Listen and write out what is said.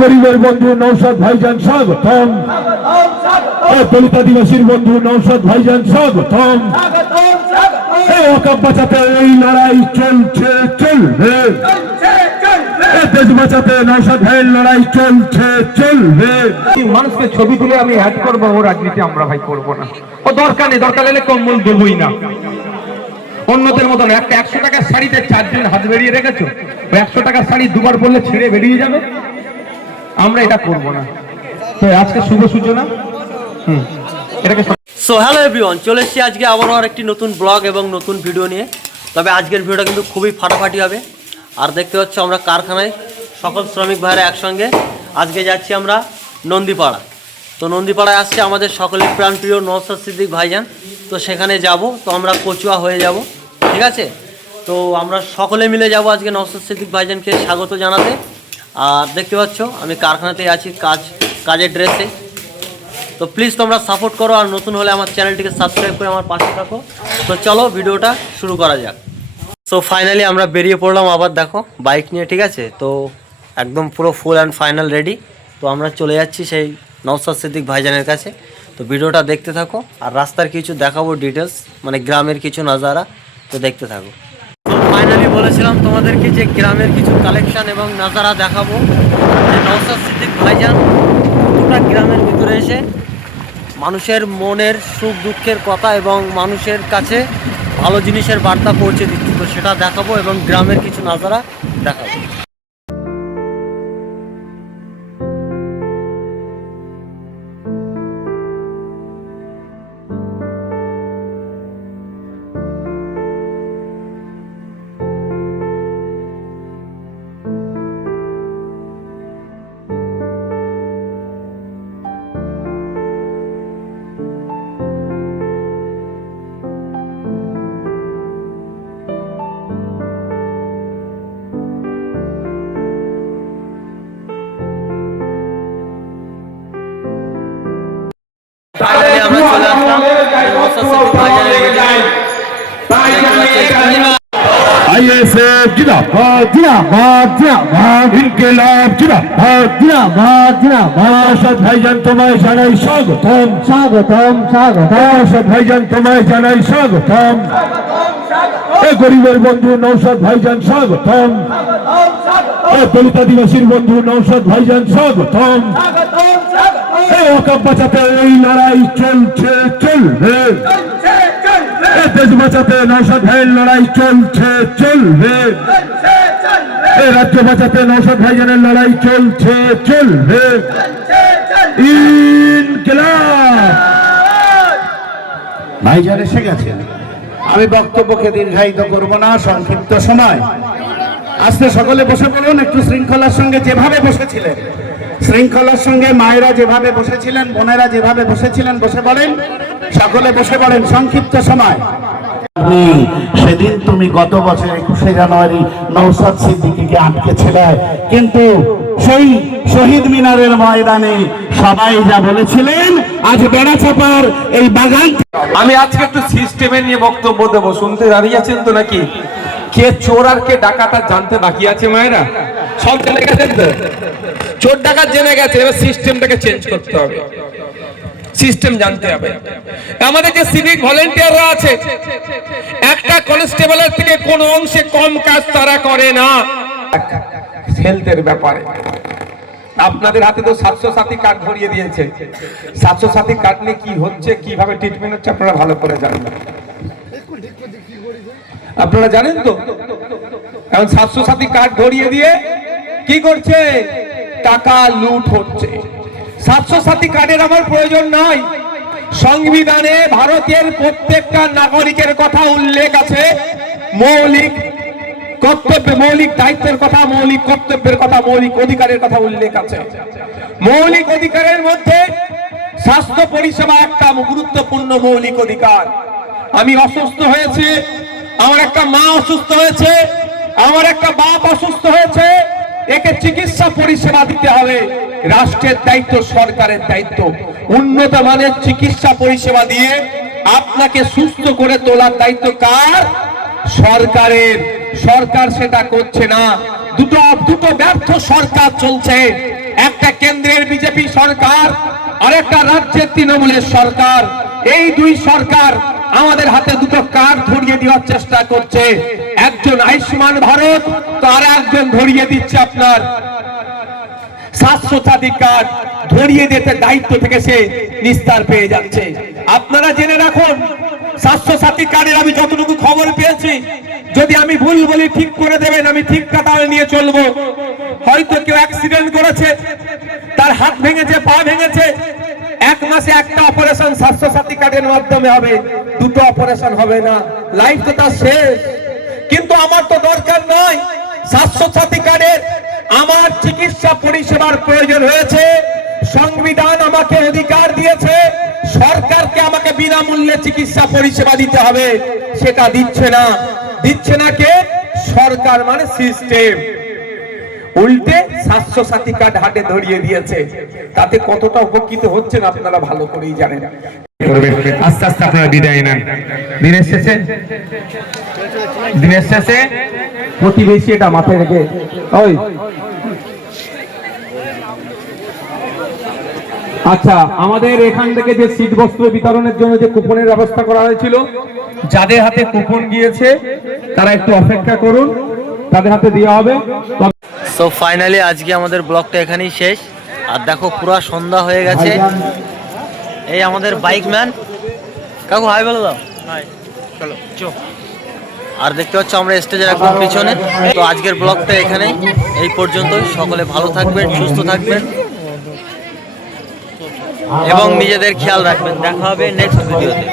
গরিবের বন্ধু নৌসাদ ভাইজান স্বাগতম। দলিত আদিবাসীর বন্ধু নৌসাদ ভাইজান স্বাগতম। বাঁচাতে এই লড়াই চলছে চলবে। দেশ বাঁচাতে নৌসাদ ভাইয়ের লড়াই চলছে চলবে। মানুষকে ছবি তুলে আমি অ্যাড করব ও রাজনীতি আমরা ভাই করব না। ও দরকার নেই দরকার হলে কম্বল দেবই না। অন্যদের মতন একটা একশো টাকার শাড়িতে চারজন হাত বেরিয়ে রেখেছো? একশো টাকার শাড়ি দুবার পরলে ছিঁড়ে বেরিয়ে যাবে? আমরা এটা করব না। তো আজকে শুভ সূচনা। হুম, এটাকে সো হ্যালো এভরিওয়ান চলে এসেছি আজকে আবারও আর একটি নতুন ব্লগ এবং নতুন ভিডিও নিয়ে। তবে আজকের ভিডিওটা কিন্তু খুবই ফাটাফাটি হবে। আর দেখতে পাচ্ছ আমরা কারখানায় সকল শ্রমিক ভাইরা একসঙ্গে। আজকে যাচ্ছি আমরা নন্দীপাড়া। তো নন্দীপাড়ায় আসছে আমাদের সকলের প্রাণপ্রিয় নওসাদ সিদ্দিক ভাইজান। তো সেখানে যাব, তো আমরা কচুয়া হয়ে যাব, ঠিক আছে? তো আমরা সকলে মিলে যাব আজকে নওসাদ সিদ্দিক ভাইজানকে স্বাগত জানাতে। আর দেখতে পাচ্ছ, আমি কারখানাতেই আছি কাজ, কাজের ড্রেসে তো প্লিজ তোমরা সাপোর্ট করো আর নতুন হলে আমার চ্যানেলটিকে সাবস্ক্রাইব করে আমার পাশে থাকো। তো চলো ভিডিওটা শুরু করা যাক। সো ফাইনালি আমরা বেরিয়ে পড়লাম আবার, দেখো বাইক নিয়ে, ঠিক আছে? তো একদম পুরো ফুল অ্যান্ড ফাইনাল রেডি তো আমরা চলে যাচ্ছি সেই নওসাদ সিদ্দিক ভাইজানের কাছে। তো ভিডিওটা দেখতে থাকো, আর রাস্তার কিছু দেখাবো ডিটেলস মানে গ্রামের কিছু নাজারা, তো দেখতে থাকো। বলেছিলাম তোমাদেরকে যে গ্রামের কিছু কালেকশন এবং নাজারা দেখাবো। যে নওসাদ সিদ্দিক ভাইজান পুরোটা গ্রামের ভিতরে এসে মানুষের মনের সুখ দুঃখের কথা এবং মানুষের কাছে ভালো জিনিসের বার্তা পৌঁছে দিচ্ছি। তো সেটা দেখাবো এবং গ্রামের কিছু নাজারা দেখাবো। আইএসএফ জিন্দাবাদ জিন্দাবাদ জিন্দাবাদ। ইনকিলাব জিন্দাবাদ। জিন্দাবাদ জিন্দাবাদ। আসাদ ভাইজান তোমায় জানাই স্বাগতম। স্বাগতম স্বাগতম। আসাদ ভাইজান তোমায় জানাই স্বাগতম। গরিবের বন্ধু নৌসাদ ভাইজান স্বাগতম। দলিত আদিবাসীর বন্ধু নৌসাদ ভাইজান স্বাগতম। ওকাপ বাঁচাতে এই লড়াই চলছে চলবে। দেশ বাঁচাতে নৌসাদ ভাইয়ের লড়াই চলছে, চলবে। এ রাজ্য বাঁচাতে নৌসাদ ভাইজানের লড়াই চলছে, চলবে। ভাইজান এসে গেছেন আমি বক্তব্যকে দীর্ঘায়িত করব না, সংক্ষিপ্ত সময়। আজকে সকলে বসে পড়ুন, একটু শৃঙ্খলার সঙ্গে যেভাবে বসেছিলেন। শৃঙ্খলার সঙ্গে মায়েরা যেভাবে বসেছিলেন, বোনেরা যেভাবে বসেছিলেন, বসে পড়েন। সকলে বসে পড়েন সংক্ষিপ্ত সময়। সেদিন তুমি গত বছর একুশে জানুয়ারি নৌসাদ সিদ্দিকিকে আটকেছিলে। কিন্তু সেই শহীদ মিনারের ময়দানে সবাই যা বলেছিলেন আজ বেড়াচাপার এই বাগান আমি আজকে একটু সিস্টেমের নিয়ে বক্তব্য দেবো। শুনতে দাঁড়িয়ে আছেন তো নাকি? কে চোর আর কে ডাকাত আর জানতে বাকি আছে মায়েরা? সব জেনে গেছেন তো? চোর ডাকাত জেনে গেছে এবার সিস্টেমটাকে চেঞ্জ করতে হবে। সিস্টেম জানতে হবে। আমাদের যে সিভিক ভলেন্টিয়াররা আছে, একটা কনস্টেবলের থেকে কোন অংশে কম কাজ তারা করে না। হেলথের ব্যাপারে। আপনাদের হাতে তো সাতশো সাথী কার্ড ধরিয়ে দিয়েছে। সাতশো সাথী কার্ড নিয়ে কি হচ্ছে, কীভাবে ট্রিটমেন্ট হচ্ছে, আপনারা ভালো করে জানেন আপনারা জানেন তো? এখন সাতশো সাথী কার্ড ধরিয়ে দিয়ে কি করছে? টাকা লুট হচ্ছে। সাতশো সাথী কার্ডের আমার প্রয়োজন নাই সংবিধানে ভারতের প্রত্যেকটা নাগরিকের কথা উল্লেখ আছে। মৌলিক কর্তব্য, মৌলিক দায়িত্বের কথা, মৌলিক কর্তব্যের কথা, মৌলিক অধিকারের কথা উল্লেখ আছে। মৌলিক অধিকারের মধ্যে স্বাস্থ্য পরিষেবা একটা গুরুত্বপূর্ণ মৌলিক অধিকার। আমি অসুস্থ হয়েছে, আমার একটা মা অসুস্থ হয়েছে, আমার একটা বাপ অসুস্থ হয়েছে, একে চিকিৎসা পরিষেবা দিতে হবে। রাষ্ট্রের দায়িত্ব, সরকারের দায়িত্ব। উন্নত মানের চিকিৎসা পরিষেবা দিয়ে আপনাকে সুস্থ করে তোলার দায়িত্ব কার? সরকারের। সরকার সেটা করছে না। দুটো দুটো ব্যর্থ সরকার চলছে। একটা কেন্দ্রের বিজেপি সরকার আর একটা রাজ্যের তৃণমূলের সরকার। এই দুই সরকার আমাদের হাতে দুটো কার্ড ধরিয়ে দেওয়ার চেষ্টা করছে। একজন আয়ুষ্মান ভারত, তো আর একজন ধরিয়ে দিচ্ছে আপনার সাথী কার্ড ধরিয়ে দিতে দায়িত্ব থেকে সে নিস্তার পেয়ে যাচ্ছে। আপনারা জেনে রাখুন স্বাস্থ্য সাথী কার্ডের আমি যতটুকু খবর পেয়েছি, যদি আমি ভুল বলি ঠিক করে দেবেন, আমি ঠিক কাতারে নিয়ে চলবো। হয়তো কেউ অ্যাক্সিডেন্ট করেছে, তার হাত ভেঙেছে, পা ভেঙেছে, এক মাসে একটা অপারেশন স্বাস্থ্য সাথী কার্ডের মাধ্যমে হবে, দুটো অপারেশন হবে না। লাইফ তো তার শেষ, কিন্তু আমার তো দরকার নয় স্বাস্থ্য সাথী কার্ডের আমার চিকিৎসা পরিষেবার প্রয়োজন হয়েছে। সংবিধান আমাকে অধিকার দিয়েছে। সরকারকে আমাকে বিনামূল্যে চিকিৎসা পরিষেবা দিতে হবে। সেটা দিচ্ছে না। দিচ্ছে না কে? সরকার মানে সিস্টেম উল্টে স্বাস্থ্য সাথী কার্ড হাতে ধরিয়ে দিয়েছে। তাতে কতটা উপকৃত হচ্ছেন আপনারা ভালো করেই জানেন। আস্তে আস্তে আপনারা বিদায় নেন। দিনের শেষে? দিনের শেষে? প্রতিবেশী এটা মাথায় রেখে। ওই। আচ্ছা আমাদের এখান থেকে যে শীত বস্ত্র বিতরণের জন্য যে কুপনের ব্যবস্থা করা হয়েছিল যাদের হাতে কুপন গিয়েছে তারা একটু অপেক্ষা করুন তাদের হাতে দেওয়া হবে। সো ফাইনালি আজকে আমাদের ব্লগটা এখানেই শেষ। আর দেখো পুরো সন্ধ্যা হয়ে গেছে। এই আমাদের বাইক ম্যান কাকু হাই বলে দাও। আর দেখতে পাচ্ছ আমরা স্টেজের একদম পিছনে। তো আজকের ব্লগটা এখানেই। এই পর্যন্তই। সকলে ভালো থাকবেন, সুস্থ থাকবেন এবং নিজেদের খেয়াল রাখবেন। দেখা হবে নেক্সট ভিডিওতে